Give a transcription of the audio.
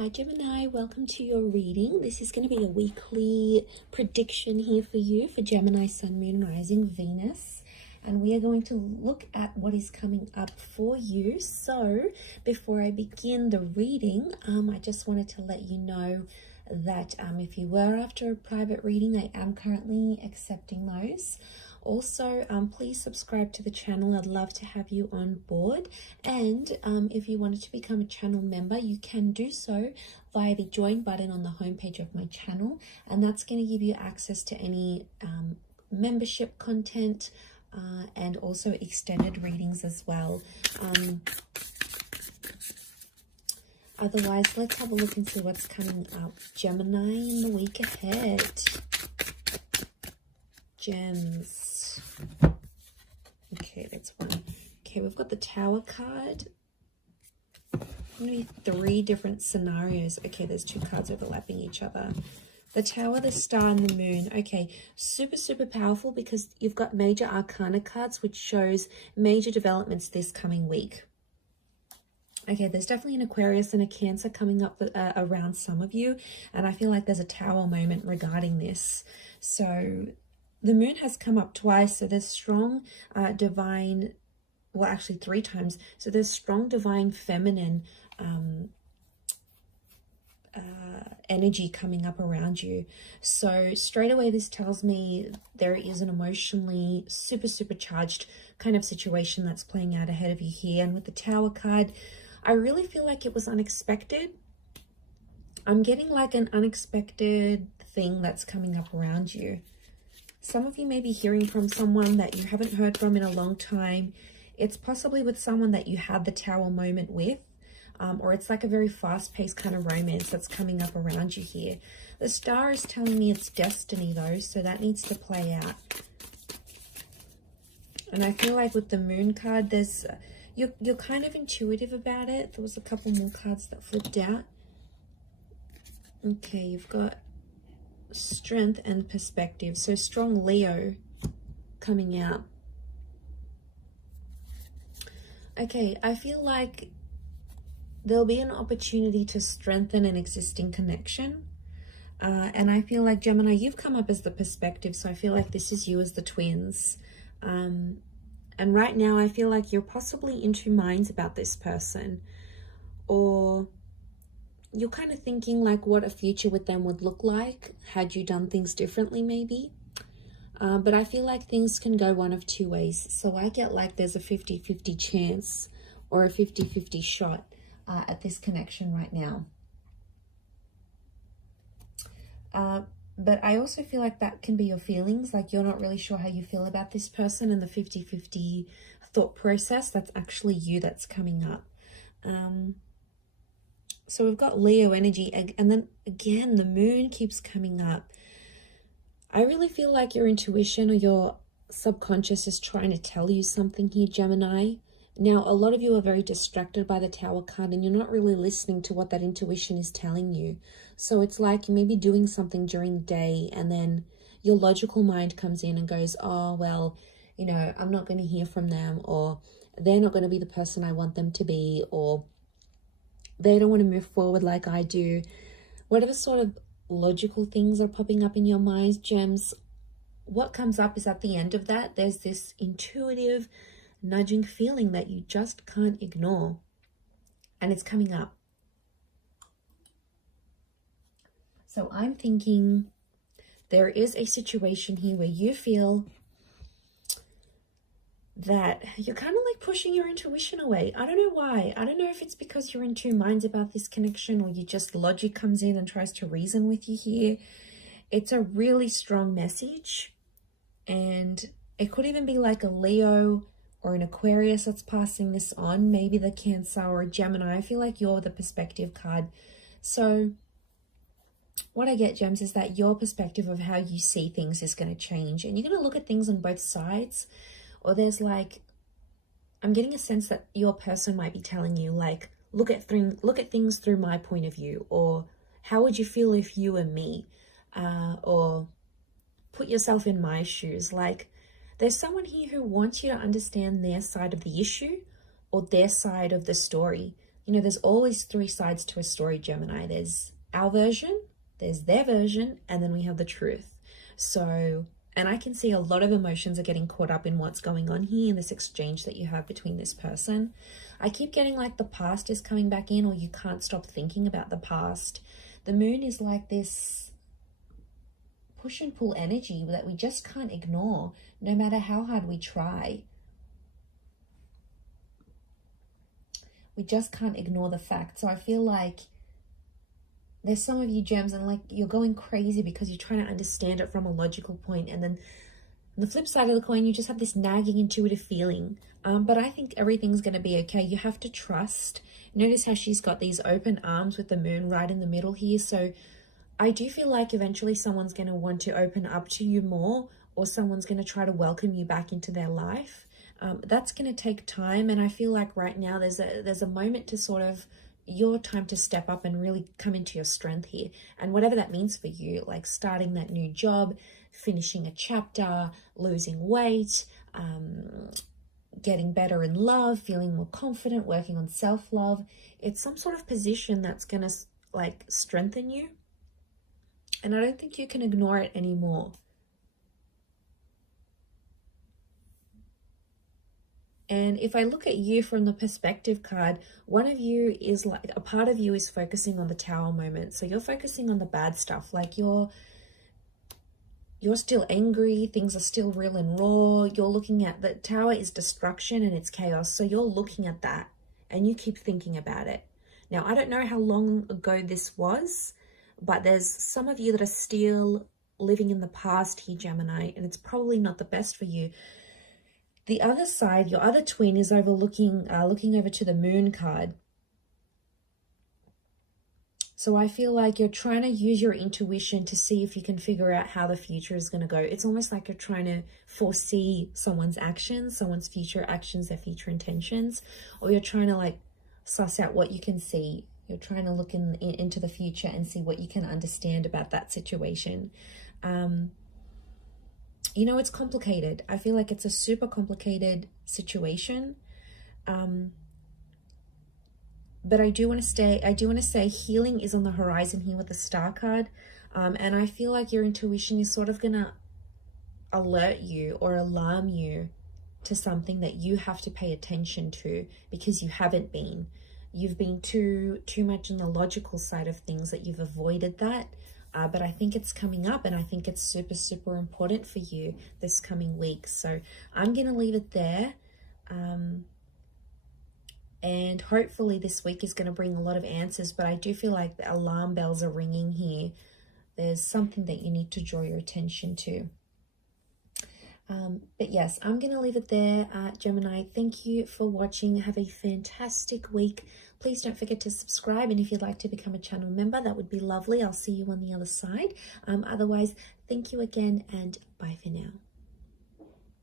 Hi Gemini, welcome to your reading. This is going to be a weekly prediction here for you for Gemini, Sun, Moon, Rising, Venus. And we are going to look at what is coming up for you. So before I begin the reading, I just wanted to let you know that if you were after a private reading, I am currently accepting those. Also, please subscribe to the channel. I'd love to have you on board. And if you wanted to become a channel member, you can do so via the join button on the homepage of my channel. And that's going to give you access to any membership content and also extended readings as well. Otherwise, let's have a look and see what's coming up. Gemini in the week ahead. Gems. Okay, that's one. Okay, we've got the Tower card. Maybe three different scenarios. Okay, there's two cards overlapping each other. The Tower, the Star, and the Moon. Okay, super powerful because you've got major arcana cards, which shows major developments this coming week. Okay, there's definitely an Aquarius and a Cancer coming up around some of you. And I feel like there's a Tower moment regarding this. So the Moon has come up twice. So there's strong divine, well, actually three times. So there's strong divine feminine energy coming up around you. So straight away, this tells me there is an emotionally super charged kind of situation that's playing out ahead of you here. And with the Tower card, I really feel like it was unexpected. I'm getting like an unexpected thing that's coming up around you. Some of you may be hearing from someone that you haven't heard from in a long time. It's possibly with someone that you had the Tower moment with, or it's like a very fast-paced kind of romance that's coming up around you here. The Star is telling me it's destiny though, so that needs to play out. And I feel like with the Moon card, there's you're kind of intuitive about it. There was a couple more cards that flipped out. Okay, you've got Strength and Perspective. So strong Leo coming out. Okay, I feel like there'll be an opportunity to strengthen an existing connection. And I feel like, Gemini, you've come up as the Perspective. So I feel like this is you as the twins. And right now, I feel like you're possibly in two minds about this person. Or you're kind of thinking like what a future with them would look like had you done things differently maybe. But I feel like things can go one of two ways. So I get like there's a 50-50 chance or a 50-50 shot at this connection right now. But I also feel like that can be your feelings. Like you're not really sure how you feel about this person, and the 50-50 thought process, that's actually you that's coming up. So we've got Leo energy, and then again, the Moon keeps coming up. I really feel like your intuition or your subconscious is trying to tell you something here, Gemini. Now, a lot of you are very distracted by the Tower card, and you're not really listening to what that intuition is telling you. So it's like you may be doing something during the day, and then your logical mind comes in and goes, oh, well, you know, I'm not going to hear from them, or they're not going to be the person I want them to be, or they don't want to move forward like I do. Whatever sort of logical things are popping up in your minds, Gems, what comes up is at the end of that, there's this intuitive nudging feeling that you just can't ignore. And it's coming up. So I'm thinking there is a situation here where you feel that you're kind of like pushing your intuition away. I don't know why. I don't know if it's because you're in two minds about this connection, or you just logic comes in and tries to reason with you here. It's a really strong message, and it could even be like a Leo or an Aquarius that's passing this on, maybe the Cancer or a Gemini. I feel like you're the Perspective card. So what I get, Gems, is that your perspective of how you see things is going to change, and you're going to look at things on both sides. Or there's like, I'm getting a sense that your person might be telling you like, look at things through my point of view, or how would you feel if you were me, or put yourself in my shoes. Like there's someone here who wants you to understand their side of the issue or their side of the story. you know, there's always three sides to a story, Gemini. There's our version, there's their version, and then we have the truth. So, and I can see a lot of emotions are getting caught up in what's going on here in this exchange that you have between this person. I keep getting like the past is coming back in, or you can't stop thinking about the past. The moon is like this push and pull energy that we just can't ignore, no matter how hard we try. We just can't ignore the fact. So I feel like there's some of you gems and like you're going crazy because you're trying to understand it from a logical point, and then on the flip side of the coin you just have this nagging intuitive feeling. But I think everything's going to be okay. You have to trust. Notice how she's got these open arms with the moon right in the middle here. So I do feel like eventually someone's going to want to open up to you more, or someone's going to try to welcome you back into their life. That's going to take time, and I feel like right now there's a moment to sort of your time to step up and really come into your strength here. And whatever that means for you, like starting that new job, finishing a chapter, losing weight, getting better in love, feeling more confident, working on self-love. It's some sort of position that's going to like strengthen you. And I don't think you can ignore it anymore. And if I look at you from the perspective card, one of you is like, a part of you is focusing on the Tower moment. So you're focusing on the bad stuff. Like you're still angry. Things are still real and raw. You're looking at the Tower is destruction and it's chaos. So you're looking at that and you keep thinking about it. Now, I don't know how long ago this was, but there's some of you that are still living in the past here, Gemini, and it's probably not the best for you. The other side, your other twin, is looking over to the Moon card. So I feel like you're trying to use your intuition to see if you can figure out how the future is going to go. It's almost like you're trying to foresee someone's actions, someone's future actions, their future intentions, or you're trying to like suss out what you can see. You're trying to look into the future and see what you can understand about that situation. You know, it's complicated. I feel like it's a super complicated situation. But I do want to say healing is on the horizon here with the Star card. And I feel like your intuition is sort of going to alert you or alarm you to something that you have to pay attention to, because you haven't been. You've been too much in the logical side of things, that you've avoided that. But I think it's coming up, and I think it's super, super important for you this coming week. So I'm going to leave it there. And hopefully this week is going to bring a lot of answers, but I do feel like the alarm bells are ringing here. There's something that you need to draw your attention to. But yes, I'm going to leave it there, Gemini. Thank you for watching. Have a fantastic week. Please don't forget to subscribe, and if you'd like to become a channel member, that would be lovely. I'll see you on the other side. Otherwise, thank you again, and bye for now.